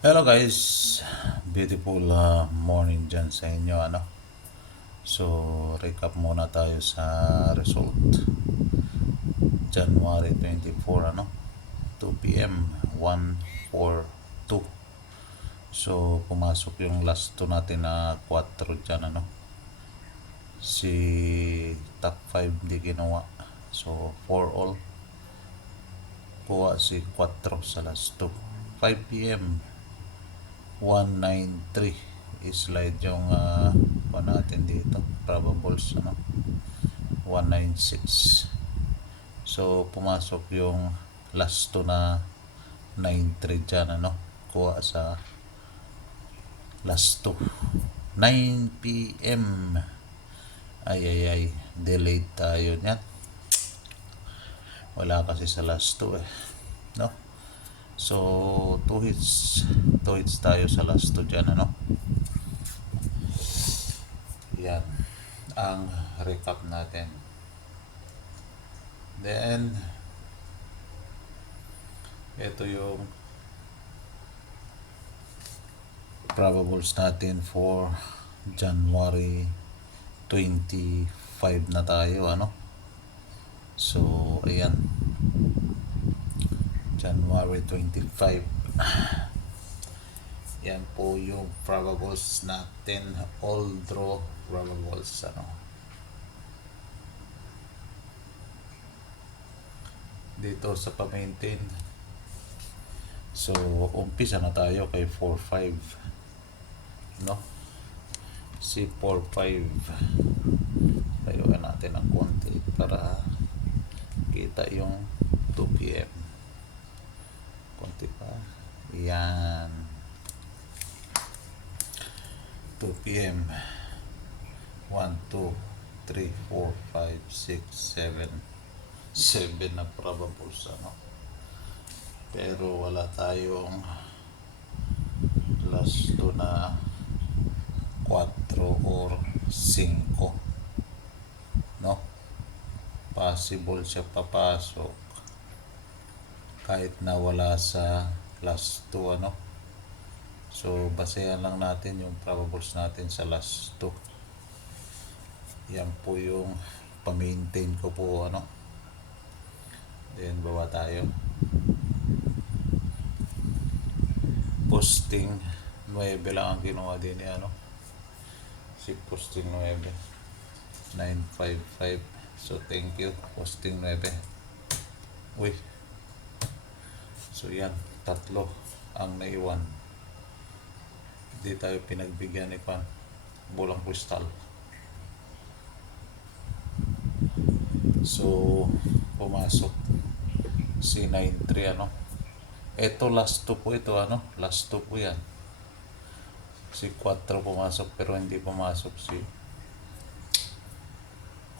Hello guys, beautiful morning dyan sa inyo So recap muna tayo sa result. January 24 2 p.m. 142. So pumasok yung last 2 natin na 4 dyan Si top 5 di ginawa. So 4 all. Kuha si 4 sa last 2. 5 p.m. 193 slide yung pa natin dito probables 196. So pumasok yung last 2 na 93 dyan kuha sa last 2 9 p.m. ay delayed tayo niyan, wala kasi sa last 2 no. So 2 hits tayo sa last 2 dyan yan ang recap natin. Then ito yung probables natin for January 25 na tayo So ayan, January 25. Yan po yung probables natin, all draw probables dito sa pa-maintain. So umpisa na tayo kay 4-5 si 4-5. Layuan natin ng konti para kita yung 2 p.m. konti pa, yan 2 p.m. 1, 2, 3, 4, 5, 6, 7 na probables pero wala tayong last 2 na 4 or 5 possible siya papasok kahit na wala sa last 2 so basehan lang natin yung probables natin sa last 2. Yan po yung pa-maintain ko po then bawa tayo, posting 9 lang ang ginawa din si posting 9 955. So thank you posting 9. Uy, so yan, tatlo ang naiwan, di tayo pinagbigyan ni Bulang Kristal. So pumasok si 93 eto last 2 po ito last 2 po yan. Si 4 pumasok pero hindi pumasok si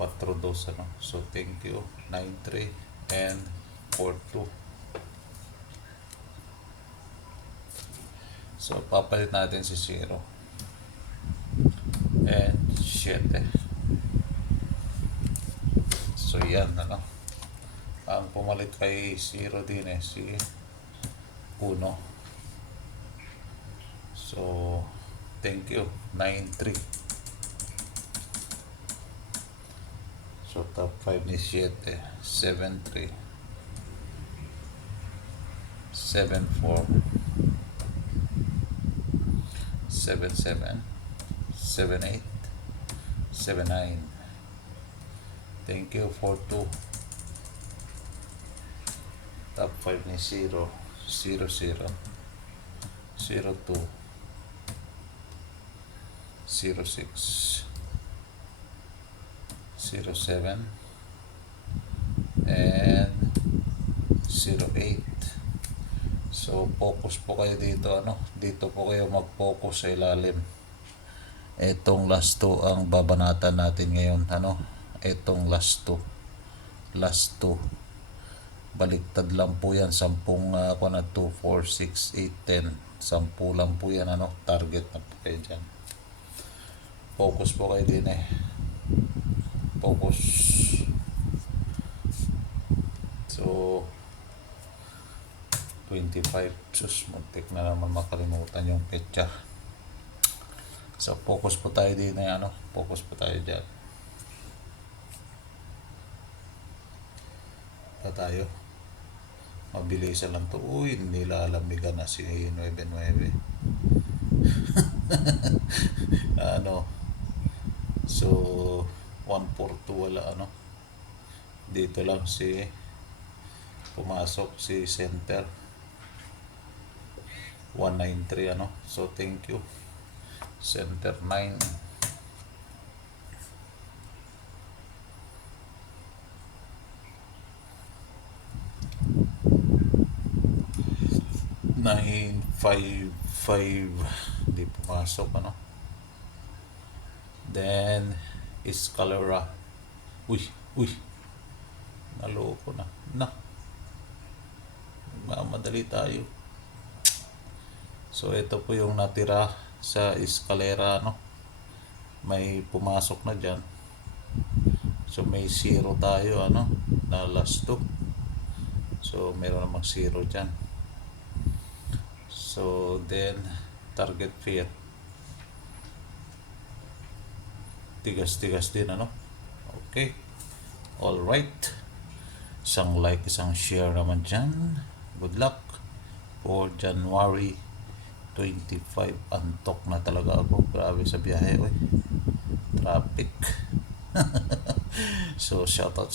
4-2 so thank you 93 and 42. So papalit natin si 0 and 7. So yan ang pumalit kay 0 din si 1. So thank you 93. So top 5 ni 7, 7-3, 7-4, 7-7, 7-8, 7-9. Thank you 4-2. Top 5 ni 0, 0-0, 0-2, 0-6, 0-7 and 0-8. So focus po kayo dito dito po kayo mag-focus sa ilalim. Etong last 2 ang babanatan natin ngayon etong last 2 baliktad lang po yan, 10 2, 4, 6, 8, 10, 10 lang po yan target na po kayo dyan. Focus po kayo din focus. So 25. Sus, muntik na naman makalimutan yung petsa. So, focus po tayo din na focus po tayo dyan. Pa tayo. Mabilisan lang to. Uy, nilalamigan na si 99. So, 142 wala Dito lang pumasok si center. 193 So, thank you. Center 9. 955 di pumasok Then Escalera. Uy, naloko na mamadali tayo. So ito po yung natira sa Escalera may pumasok na dyan. So may 0 tayo na last 2. So meron namang 0 dyan. So then target fiat tigas-tigas din Okay, all right, isang like, isang share naman dyan. Good luck for January 25. Antok na talaga ako, grabe sa biyahe traffic. So shoutout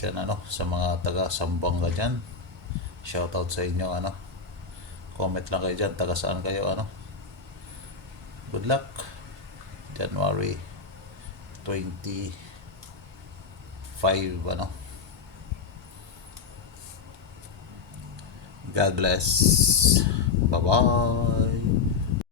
dyan sa mga taga Sambanga dyan. Shoutout sa inyo comment lang kayo dyan, taga saan kayo Good luck January 25 God bless. Bye bye.